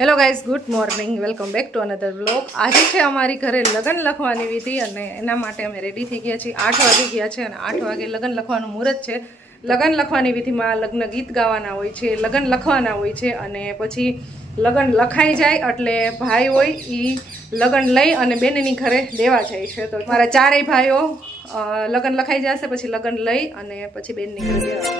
Hello guys, good morning, welcome back to another vlog. આજે છે અમારી ઘરે લગ્ન લખવાની વિધિ અને એના માટે અમે રેડી થઈ ગયા છીએ। 8 વાગી ગયા છે અને 8 વાગે લગ્ન લખવાનું મુહૂર્ત છે। લગ્ન લખવાની વિધિમાં લગ્ન ગીત ગાવાના હોય છે, લગ્ન લખવાના હોય છે અને પછી લગ્ન લખાઈ જાય એટલે ભાઈ હોય એ લગ્ન લઈ અને બેનની ઘરે દેવા જાય છે। તો મારા ચારેય ભાઈઓ લગ્ન લખાઈ જશે, પછી લગ્ન લઈ અને પછી બેનની ઘરે દેવા।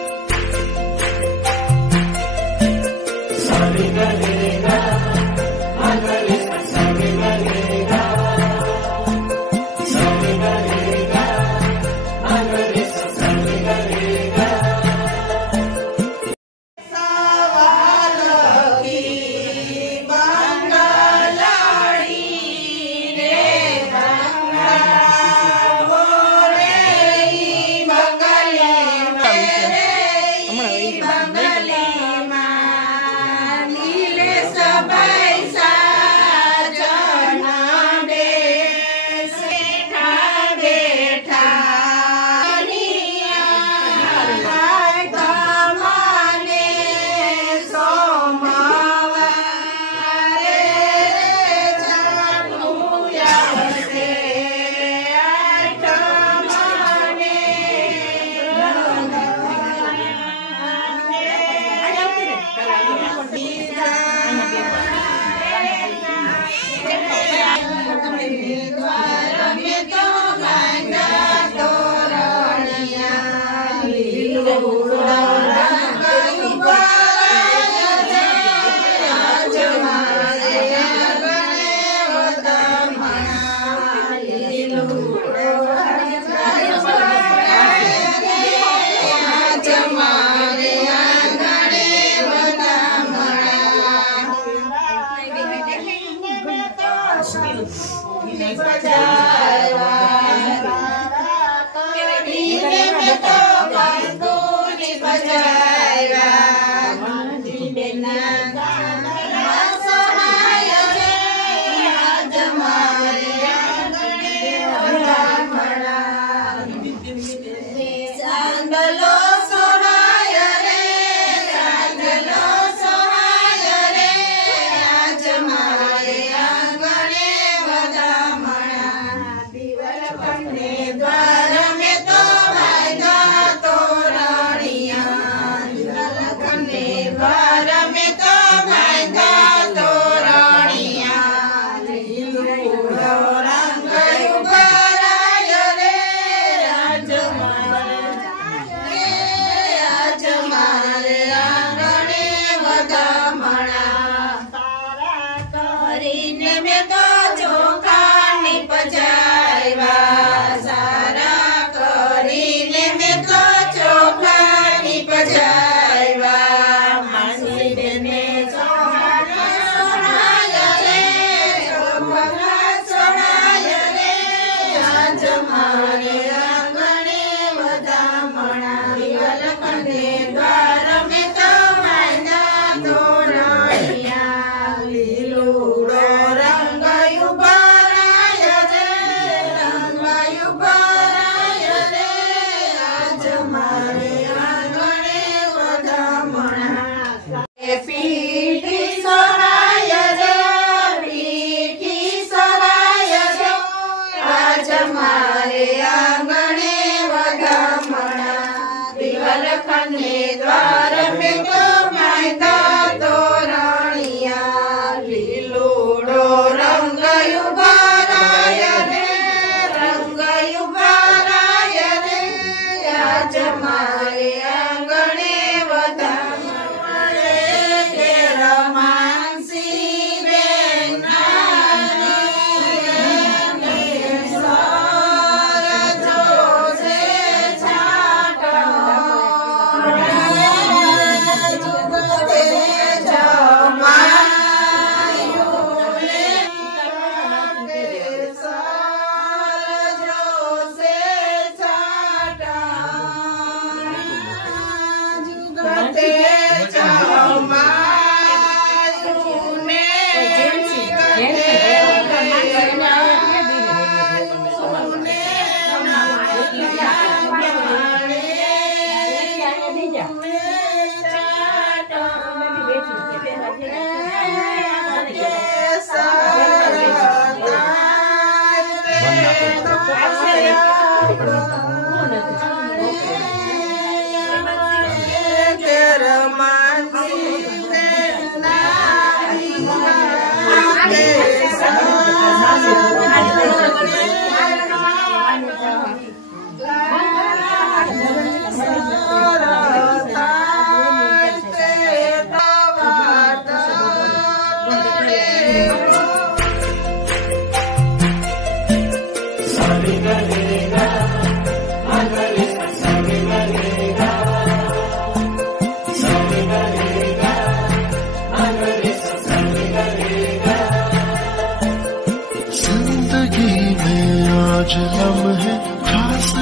आज लम्हे खास आ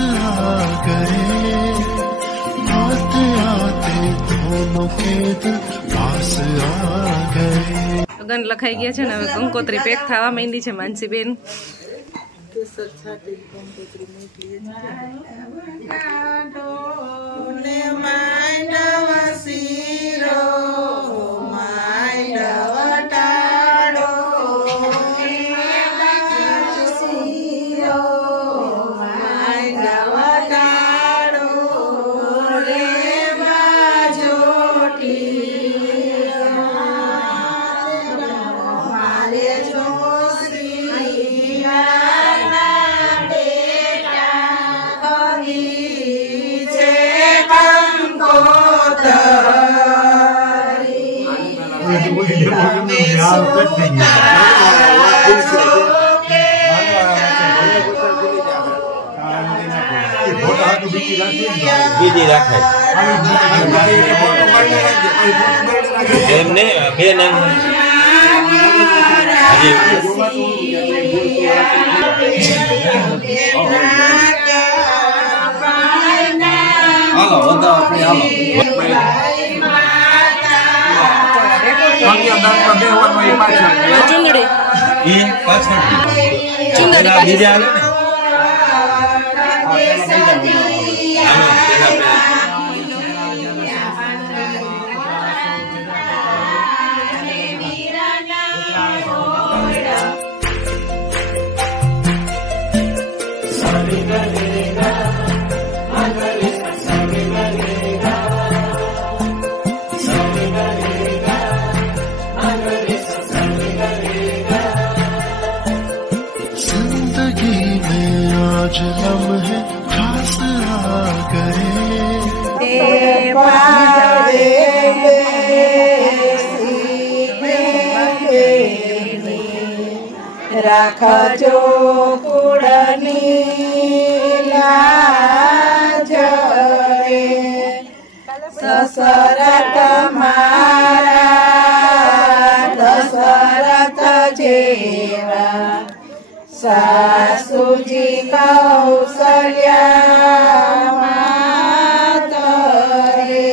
गए, आते आते दोनों के दिल पास आ गए। લગન લખાઈ ગયા છે ને હવે કંકોત્રી પેક થવા માંડી છે માનસીબેન। બીજી રાખે એમને બે નામ હાલો વધાવો હાલો ચુંદડી એ પાછળ ચુંદડી બીજા હાલે आज लम्हे खास आ गए। રાખજો કુળની લાજ રે, દશરથ મારા દશરથ જેવા સાસુજી કૌશલ્યા માત રે।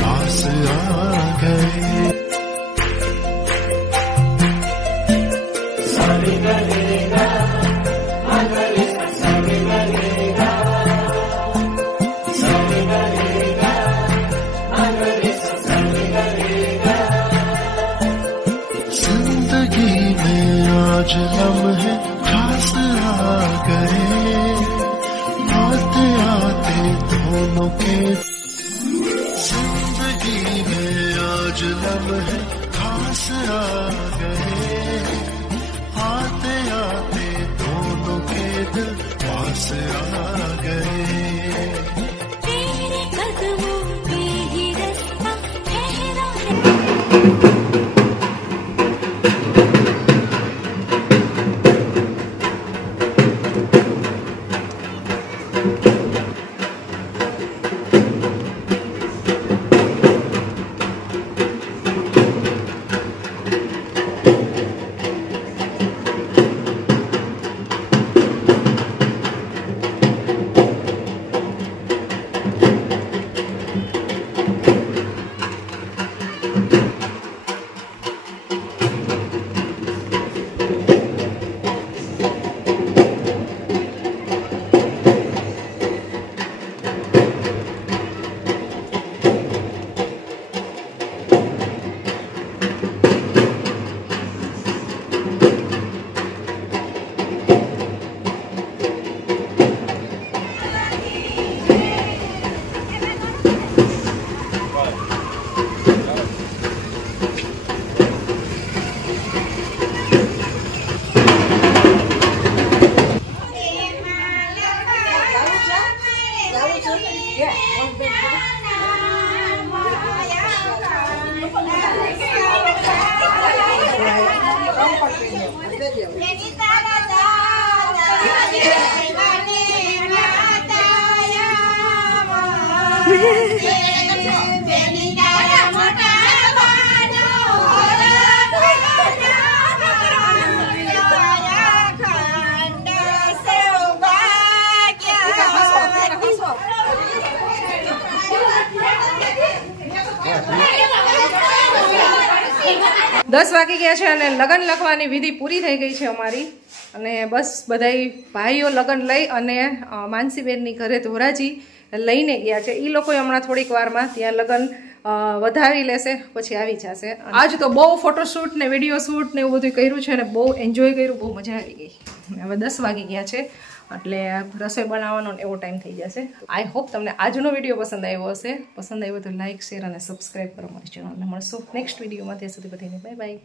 पास आ गए। जिंदगी में आज लम्हे खास आ गए, आते आते दोनों के। जिंदगी में आज लम्हे खास आ गए, आते आते दोनों के दिल पास आ गए। तेरे कदमों पे ही रास्ता ठहरा है। દસ વાગી ગયા છે અને લગ્ન લખવાની વિધિ પૂરી થઈ ગઈ છે અમારી. અને બસ બધાય ભાઈઓ લગ્ન લઈ અને માનસીબેનની ઘરે ધોરાજી લઈને ગયા છે. એ લોકો હમણાં થોડીક વારમાં ત્યાં લગ્ન વધાવી લેશે, પછી આવી જશે. આજ તો બહુ ફોટોશૂટ ને વિડીયો શૂટ ને એવું બધું કર્યું છે અને બહુ એન્જોય કર્યું, બહુ મજા આવી ગઈ. હવે 10 વાગી ગયા છે એટલે રસોઈ બનાવવાનો એવો ટાઈમ થઈ જશે. આઈ હોપ તમને આજનો વિડીયો પસંદ આવ્યો હશે. પસંદ આવ્યો તો લાઇક, શેર અને સબસ્ક્રાઈબ કરો મારી ચેનલને. મળશું નેક્સ્ટ વિડીયોમાં. ત્યાં સુધી બધાને બાય બાય.